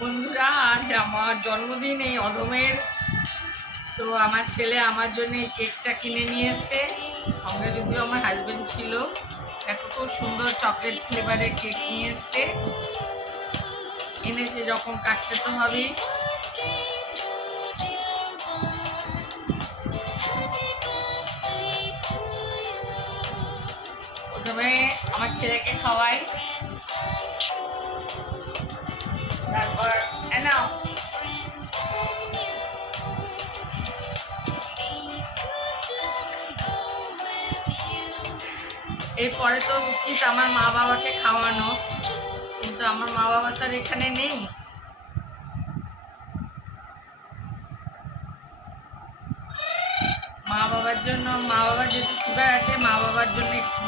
বন্ধুরা, আজ আমার জন্মদিন এই অধমের। তো আমার ছেলে আমার জন্য এই কেকটা কিনে নিয়ে এসছে। সঙ্গে যদিও আমার হাজবেন্ড ছিল। দেখো খুব সুন্দর চকলেট ফ্লেভারের কেক নিয়ে এসছে। এনেছে যখন কাটতে তো হবেই। প্রথমে আমার ছেলেকে খাওয়াই, তারপর নাও। এরপরে তো উচিত আমার মা বাবাকে খাওয়ানো, কিন্তু আমার মা বাবা তো আর এখানে নেই। মা বাবার যেহেতু সুগার আছে, মা বাবার জন্য একটু